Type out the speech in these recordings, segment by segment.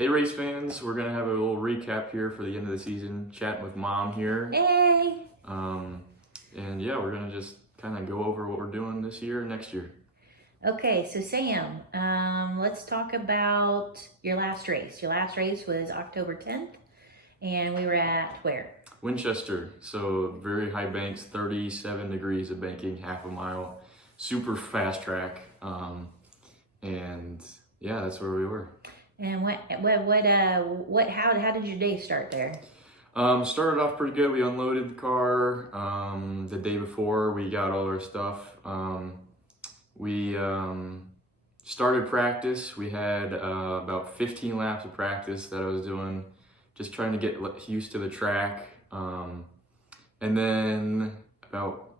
Hey race fans, we're gonna have a little recap here for the end of the season, chatting with Mom here. Hey! And yeah, we're gonna just kind of go over what we're doing this year and next year. Okay, so Sam, let's talk about your last race. Your last race was October 10th, and we were at where? Winchester, so very high banks, 37 degrees of banking, half a mile, super fast track. And yeah, that's where we were. And how did your day start there? Started off pretty good. We unloaded the car the day before. We got all our stuff. We started practice. We had about 15 laps of practice that I was doing, just trying to get used to the track. And then about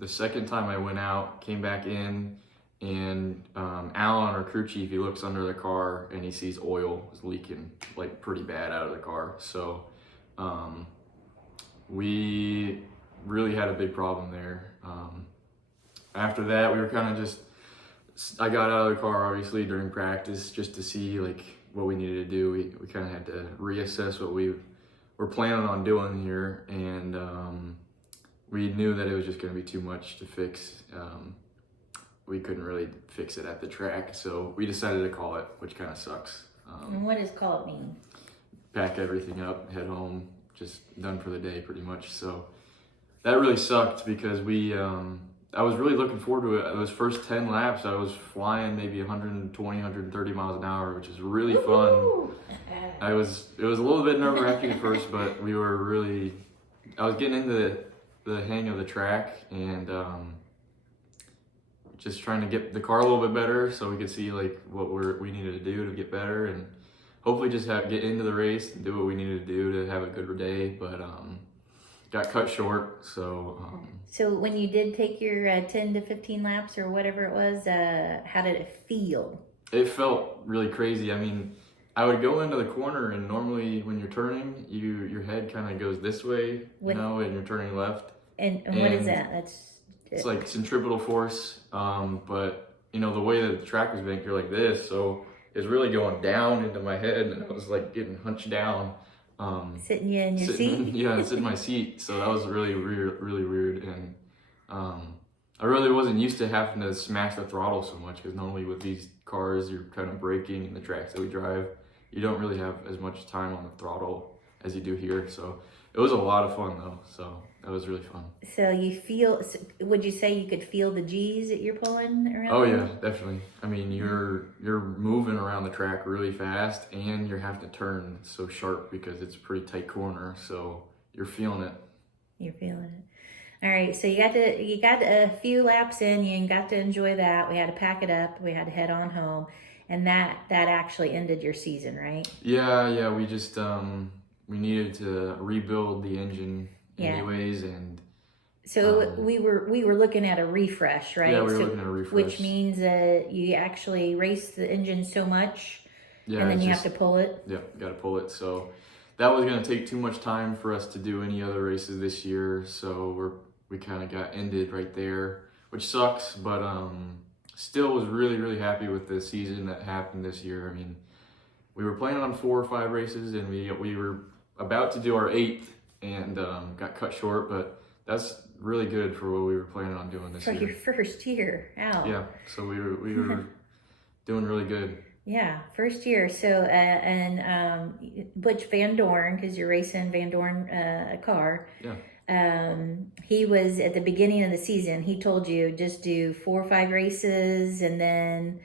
the second time I went out, came back in, and Alan, our crew chief, he looks under the car and he sees oil was leaking like pretty bad out of the car. So we really had a big problem there. After that, we were kind of just, I got out of the car obviously during practice just to see like what we needed to do. We kind of had to reassess what we were planning on doing here, and we knew that it was just going to be too much to fix. We couldn't really fix it at the track, so we decided to call it, which kind of sucks. And what does call it mean? Pack everything up, head home, just done for the day pretty much. So that really sucked because I was really looking forward to it. Those first 10 laps, I was flying maybe 120, 130 miles an hour, which is really fun. It was a little bit nerve-wracking at first, but I was getting into the hang of the track, and just trying to get the car a little bit better so we could see like what we needed to do to get better, and hopefully just get into the race and do what we needed to do to have a good day. But got cut short. So when you did take your 10 to 15 laps or whatever it was, how did it feel? It felt really crazy. I mean, I would go into the corner, and normally when you're turning, your head kind of goes this way, and you're turning left. And what is that? It's like centripetal force, but the way that the track was banked, you're like this, so it's really going down into my head, and I was like getting hunched down. Sitting you in your seat? Yeah, it's in my seat, so that was really weird, and I really wasn't used to having to smash the throttle so much, because normally with these cars, you're kind of braking in the tracks that we drive. You don't really have as much time on the throttle as you do here, so it was a lot of fun though, so that was really fun. So would you say you could feel the G's that you're pulling around? Oh yeah, definitely. I mean, you're moving around the track really fast, and you're having to turn so sharp because it's a pretty tight corner, so you're feeling it. You're feeling it. All right, so you got a few laps in, you got to enjoy that. We had to pack it up, we had to head on home, and that actually ended your season, right? Yeah, we just we needed to rebuild the engine anyways, and so we were looking at a refresh, right? Yeah, we were looking at a refresh, which means that you actually race the engine so much, and then you have to pull it. Yeah, got to pull it. So that was going to take too much time for us to do any other races this year. So we kind of got ended right there, which sucks. But still was really happy with the season that happened this year. I mean, we were planning on 4 or 5 races, and we were about to do our 8th, and got cut short. But that's really good for what we were planning on doing this year. For your first year out. Yeah, so we were doing really good. Yeah, first year. So, Butch Van Dorn, because you're racing Van Dorn car. Yeah. He was at the beginning of the season. He told you just do 4 or 5 races, and then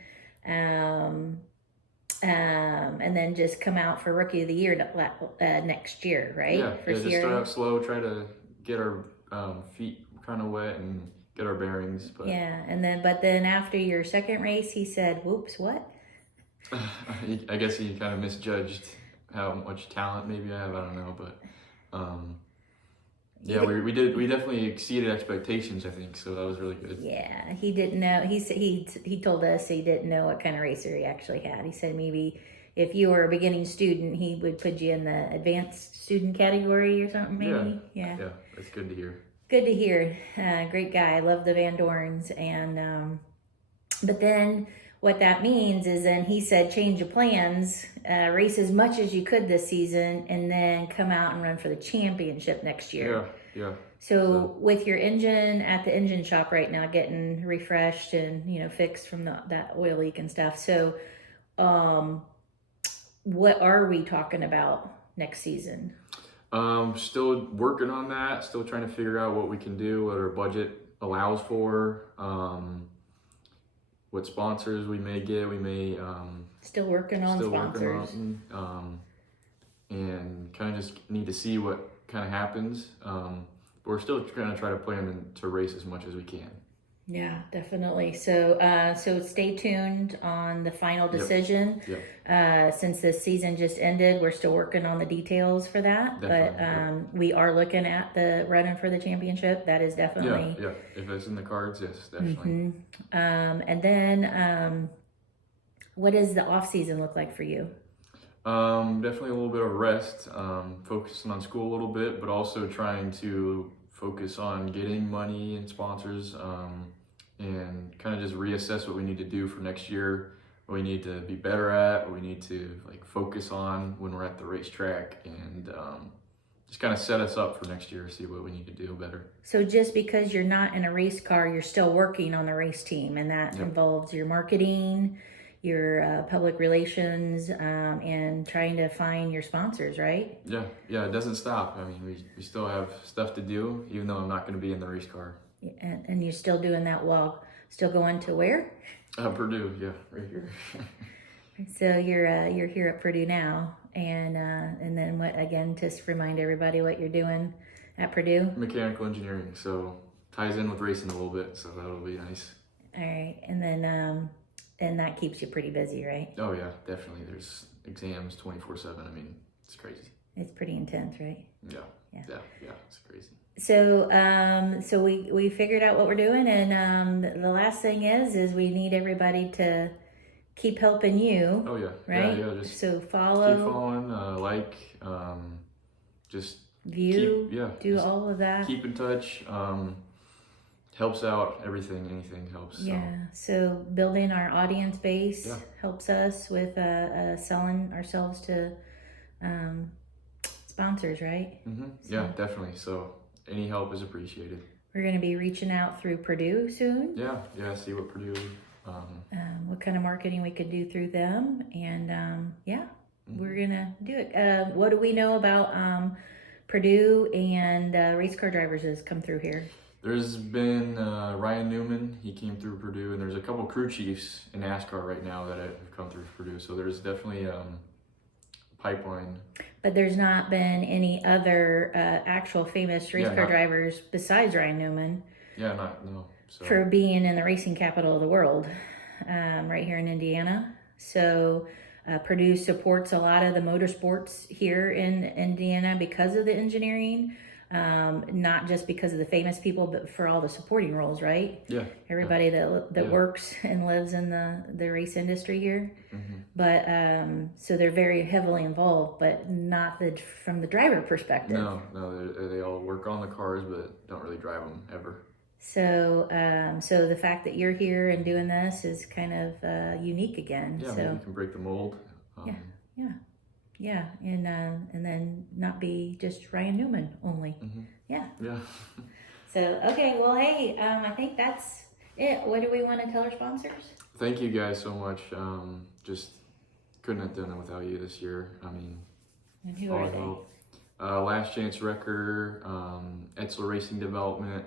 just come out for Rookie of the Year next year, right? Yeah, just start out slow, try to get our feet kind of wet and get our bearings. But yeah, but then after your second race, he said, "Whoops, what?" I guess he kind of misjudged how much talent maybe I have. I don't know, but yeah, we definitely exceeded expectations, I think. So that was really good. Yeah, he didn't know. He told us he didn't know what kind of racer he actually had. He said maybe if you were a beginning student, he would put you in the advanced student category or something. Maybe. Yeah. That's good to hear. Good to hear. Great guy. I love the Van Dorns, and but then what that means is then he said change of plans, race as much as you could this season, and then come out and run for the championship next year. Yeah. So with your engine at the engine shop right now, getting refreshed and fixed from that oil leak and stuff. So, what are we talking about next season? Still working on that. Still trying to figure out what we can do, what our budget allows for. What sponsors we may get. We may still working on sponsors. And kind of just need to see what kind of happens. But we're still going to try to plan to race as much as we can. Yeah, definitely. So, so stay tuned on the final decision. Yep. Since this season just ended, we're still working on the details for that. Definitely, but we are looking at the running for the championship. That is definitely. Yeah. If it's in the cards, yes, definitely. And then, what does the off season look like for you? Definitely a little bit of rest, focusing on school a little bit, but also trying to focus on getting money and sponsors, and kind of just reassess what we need to do for next year, what we need to be better at, what we need to focus on when we're at the racetrack, and just kind of set us up for next year, see what we need to do better. So just because you're not in a race car, you're still working on the race team, and that involves your marketing, your public relations, and trying to find your sponsors, right? Yeah, it doesn't stop. I mean, we still have stuff to do, even though I'm not going to be in the race car. And you're still doing that while still going to where? Purdue, yeah, right here. So you're here at Purdue now, and then what again? Just remind everybody what you're doing at Purdue. Mechanical engineering, so ties in with racing a little bit, so that'll be nice. All right, and then and that keeps you pretty busy, right? Oh yeah, definitely. There's exams 24/7. I mean, it's crazy. It's pretty intense, right? Yeah, it's crazy. So, so we figured out what we're doing, and the last thing is we need everybody to keep helping you. Oh yeah, right. Yeah. Just so follow, keep following, just view, do just all of that. Keep in touch. Helps out everything. Anything helps. So building our audience base helps us with selling ourselves to sponsors, right? Yeah, definitely. So any help is appreciated. We're going to be reaching out through Purdue soon. Yeah. See what Purdue. What kind of marketing we could do through them, and we're gonna do it. What do we know about Purdue and race car drivers has come through here? There's been Ryan Newman. He came through Purdue, and there's a couple crew chiefs in NASCAR right now that have come through Purdue. So there's definitely a pipeline. But there's not been any other actual famous race car drivers besides Ryan Newman. No. So. For being in the racing capital of the world, right here in Indiana. So Purdue supports a lot of the motorsports here in Indiana because of the engineering. Not just because of the famous people, but for all the supporting roles, right? Yeah. Everybody that works and lives in the race industry here. But so they're very heavily involved, but not from the driver perspective. No, they all work on the cars, but don't really drive them ever. So, so the fact that you're here and doing this is kind of unique again. Yeah, so maybe you can break the mold. Yeah, and then not be just Ryan Newman only. Yeah. So okay, well, hey, I think that's it. What do we want to tell our sponsors? Thank you guys so much. Just couldn't have done it without you this year. I mean, and who are they? Last Chance Wrecker, Etzel Racing Development,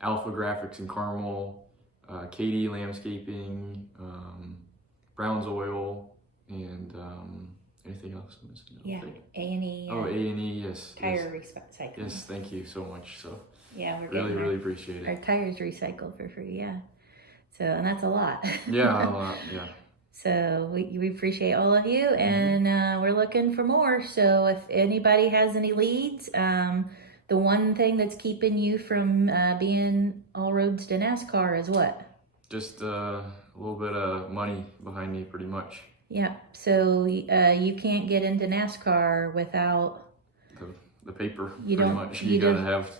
Alpha Graphics and Carmel, KD Landscaping, Brown's Oil, and anything else I'm missing? Yeah, A&E. Oh, A&E, yes. Tire recycling. Yes, thank you so much. So yeah, we're really appreciate it. Our tires recycled for free, yeah. So, and that's a lot. Yeah, a lot, yeah. So we appreciate all of you, and we're looking for more. So if anybody has any leads, the one thing that's keeping you from being all roads to NASCAR is what? Just a little bit of money behind me, pretty much. Yeah, so you can't get into NASCAR without the paper. You pretty don't- much. you You gotta don't- have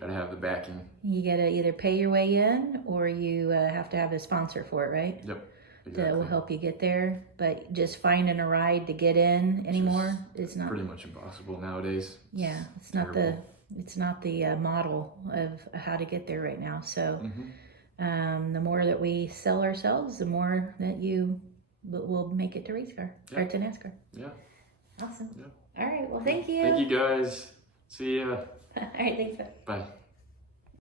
Gotta have the backing. You gotta either pay your way in, or you have to have a sponsor for it, right? Yep. Exactly. That will help you get there. But just finding a ride to get in anymore is not pretty much impossible nowadays. Yeah, it's not the model of how to get there right now. So the more that we sell ourselves, the more that you will make it to race car or to NASCAR. Yeah. Awesome. Yeah. All right. Well, thank you. Thank you guys. See ya. All right. Thanks. Bye.